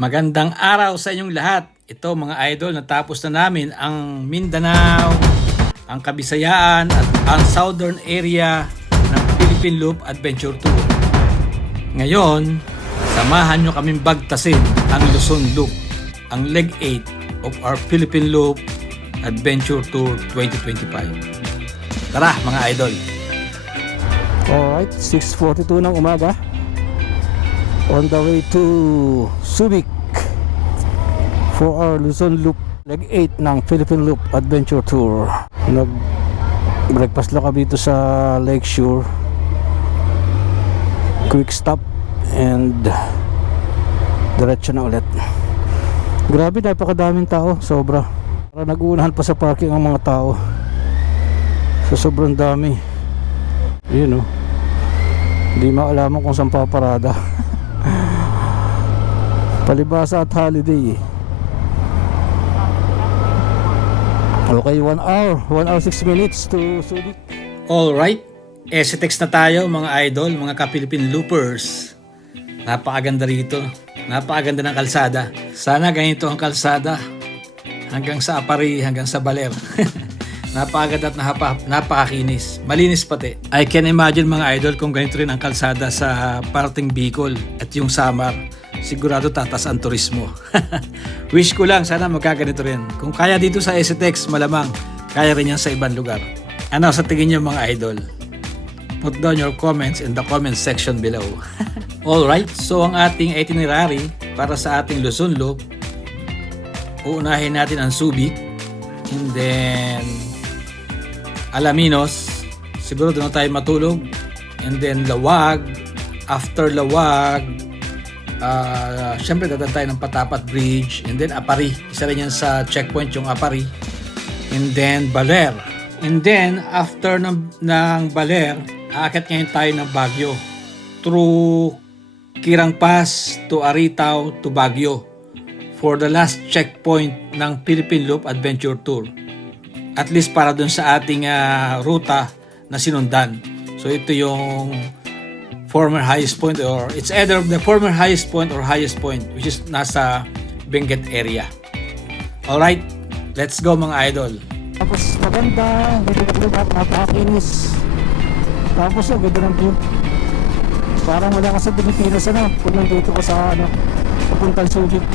Magandang araw sa inyong lahat. Ito mga idol, natapos na namin ang Mindanao, ang Kabisayaan at ang southern area ng Philippine Loop Adventure Tour. Ngayon, samahan nyo kaming bagtasin ang Luzon Loop, ang leg 8 of our Philippine Loop Adventure Tour 2025. Tara mga idol! Alright, 6:42 ng umaga. On the way to Subic for our Luzon Loop leg 8 ng Philippine Loop Adventure Tour. Nag-breakfast lang kami dito sa Lakeshore. Quick stop and diretso na ulit. Grabe, napakadaming tao, sobra. Para nag-uunahan pa sa parking ang mga tao. So sobrang dami. Yun, hindi maalaman kung saan paparada. Palibasa at holiday. Okay, 1 hour 6 minutes to Subic. Alright, STX na tayo mga idol, mga ka-Philippine Loopers. Napakaganda rito, napakaganda ng kalsada. Sana ganito ang kalsada hanggang sa Apari, hanggang sa Baler. Napakaganda at napakakinis, malinis pati. I can imagine mga idol kung ganito rin ang kalsada sa parting Bicol at yung Samar. Sigurado tatas ang turismo. Wish ko lang sana magkaganito rin. Kung kaya dito sa STX, malamang kaya rin yan sa ibang lugar. Ano sa tingin nyo mga idol? Put down your comments in the comment section below. Alright, so ang ating itinerary para sa ating Luzon Loop, uunahin natin ang Subic, and then Alaminos, siguro doon na tayo matulog, and then Lawag. After Lawag, syempre dadaan tayo ng Patapat Bridge, and then Apari, isa rin yan sa checkpoint yung Apari, and then Baler, and then after ng Baler, aakyat ngayon tayo ng Baguio through Kirang Pass to Aritaw to Baguio for the last checkpoint ng Philippine Loop Adventure Tour, at least para dun sa ating ruta na sinundan. So ito yung former highest point, or it's either the former highest point or highest point, which is nasa Benguet area. Alright, let's go mga idol. Tapos maganda, napakakinis. Tapos ang ganda ng view. Parang wala ka sa Pilipinas kung nandito ko sa papuntang Subic.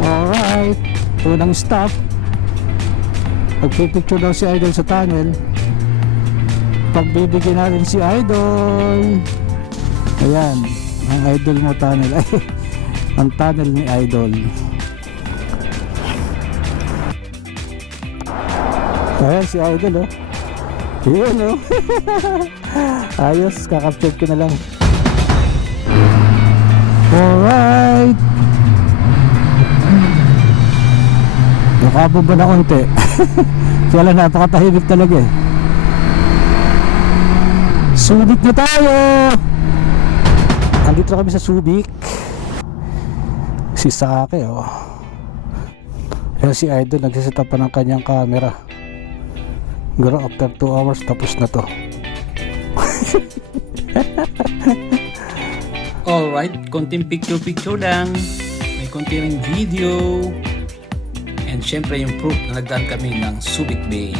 Alright, unang stop. Magpipicture daw si Idol sa tunnel. Pagbibigyan natin si Idol. Ayan, ang idol mo tunnel. Ay, ang tunnel ni Idol. Ayan si Idol, Yun, ayos, kakapture ko na lang. Alright, nakababa na konti. Kaya lang napakatahimik talaga Subic na tayo. Andito kami sa Subic. Si Sake, Yan si Idol, nagsiset up pa ng kanyang camera. Pero after 2 hours tapos na to. Alright, konting picture lang. May konting video. And syempre yung proof na nagdaan kami ng Subic Bay.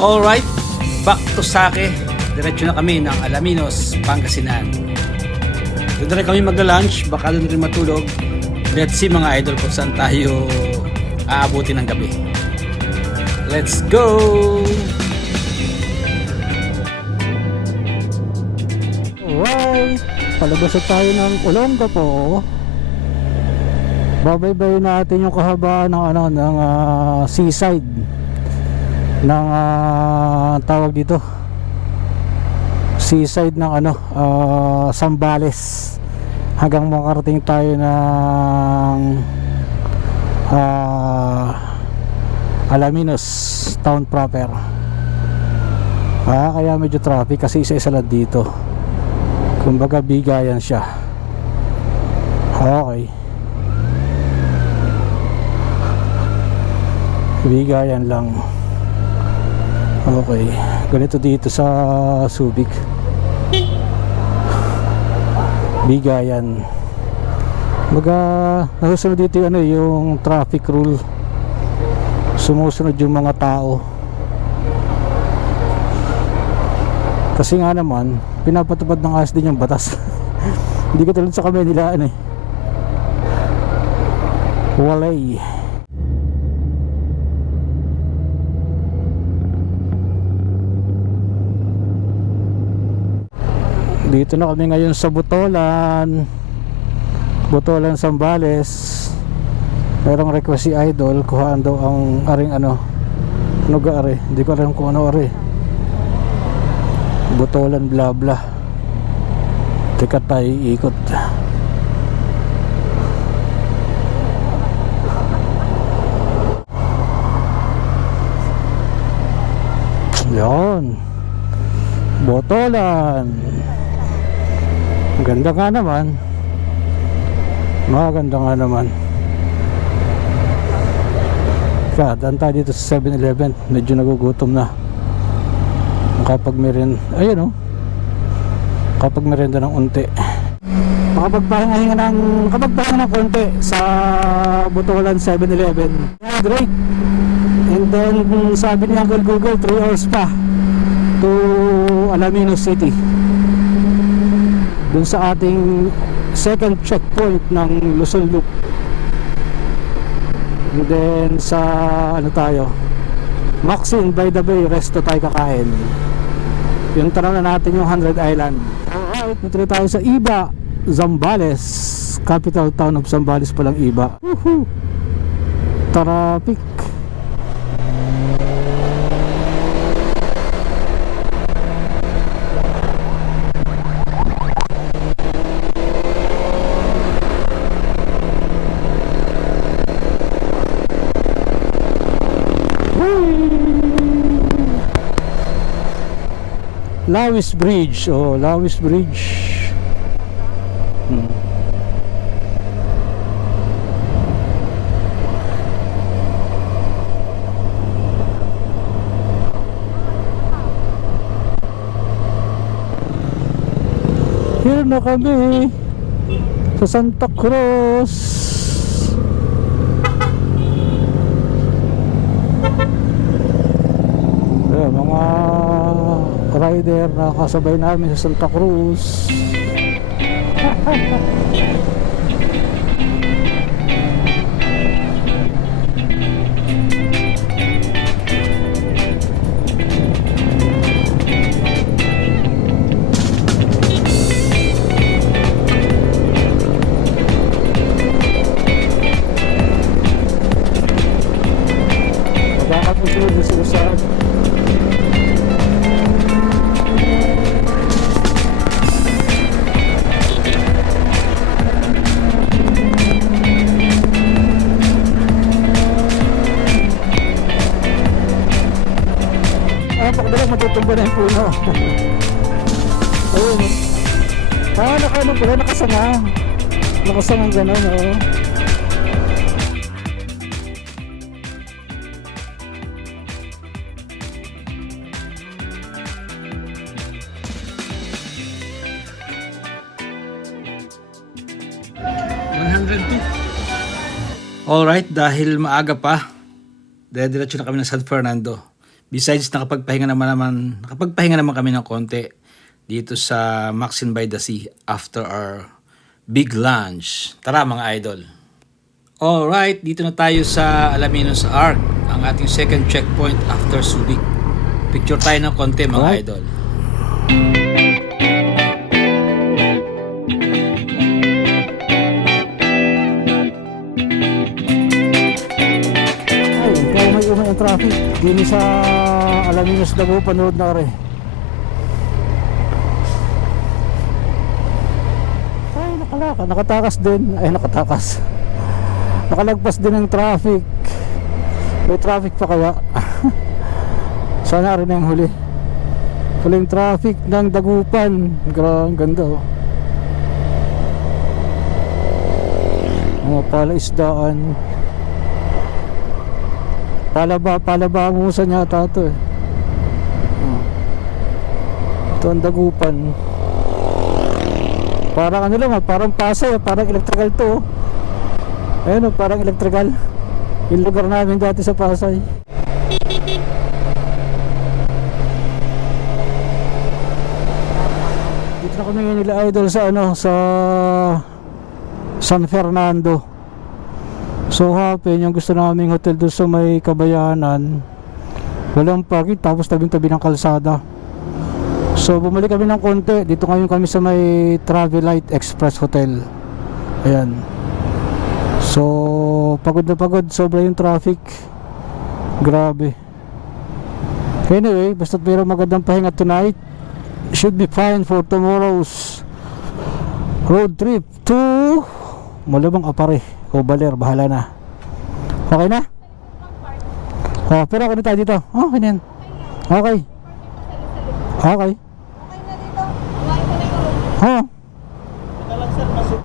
Alright, back to Sake. Diretso na kami ng Alaminos, Pangasinan. Doon na rin kami magla-lunch, baka doon rin matulog. Let's see mga idol kung saan tayo aabuti ng gabi. Let's go! Alright, palabas na tayo ng Olongapo. Babaybayin natin yung kahabaan ng seaside ng tawag dito, seaside ng Zambales, hanggang makarating tayo ng Alaminos town proper. Kaya medyo traffic kasi isa-isa lang dito. Kumbaga bigayan siya. Okay. Bigayan lang. Okay. Ganito dito sa Subic. Bigayan. Baga nasusunod dito yung, yung traffic rule. Sumusunod yung mga tao. Kasi nga naman pinapatupad ng ayos din yung batas. Hindi ka tulad sa kami nila walay. Dito na kami ngayon sa Butolan, Zambales. Merong request si Idol, kuhaan daw ang aring ano ga are, hindi ko alam kung ano are. Butolan bla bla. Teka tayo ikot. Yan, Butolan. Ganda nga naman. Maganda nga naman. Daan tayo dito sa 7-Eleven. Medyo nagugutom na. Kapag meron, ayun kapag merenda ng unti. Makapagpahinga ng konti sa Butolan 7-Eleven. Drake. And then sabi ni Uncle Google 3 hours pa to Alaminos City. Dun sa ating second checkpoint ng Luzon Loop. And then sa tayo, Maxine by the Bay resto tayo kakain. Yung tanong na natin yung 100 Island. Alright, dito tayo sa Iba, Zambales. Capital town of Zambales palang Iba. Woohoo! Traffic. Lawis Bridge, Lawis Bridge. Here na kami sa Santa Cruz. Mga rider na kasabay namin sa Santa Cruz. Bakit mo sila sinusan? Matutumba na yung puno. Ayun. Ano pala, nakasanga. Nakasangang gano'n, Alright, dahil maaga pa, diretso na kami ng San Fernando. Besides, nakapagpahinga naman kami ng konti dito sa Maxine by the Sea after our big lunch. Tara mga idol. Alright, dito na tayo sa Alaminos Arc, ang ating second checkpoint after Subic. Picture tayo ng konti mga idol. May traffic dini sa Alaminos Dago, panood na rin. Ay, nakatakas din. Nakalagpas din ng traffic. May traffic pa kaya. Sana rin na yung huli. Pala yung traffic ng Dagupan. Ang ganda oh. Mga palaisdaan. Palabangusan yata ito eh. Ito ang Dagupan. Parang ano lang parang Pasay, parang electrical to oh. Ayun oh, parang electrical. Yung lugar namin dati sa Pasay. Dito na kami ngayon nila idol sa sa San Fernando. So happen yung gusto naming hotel doon sa may Kabayanan. Walang parking tapos tabing-tabi ng kalsada. So bumalik kami ng konti. Dito ngayon kami sa may Travelite Express Hotel. Ayan. So pagod na pagod, sobra yung traffic. Grabe. Anyway, basta pero magandang pahinga tonight. Should be fine for tomorrow's road trip to Malabang Apare o Baler, bahala na. Okay na? Oh, pero ako na tayo dito. Okay na yan. Okay. Okay. Okay na dito. Kumain ka na yung room. Oh,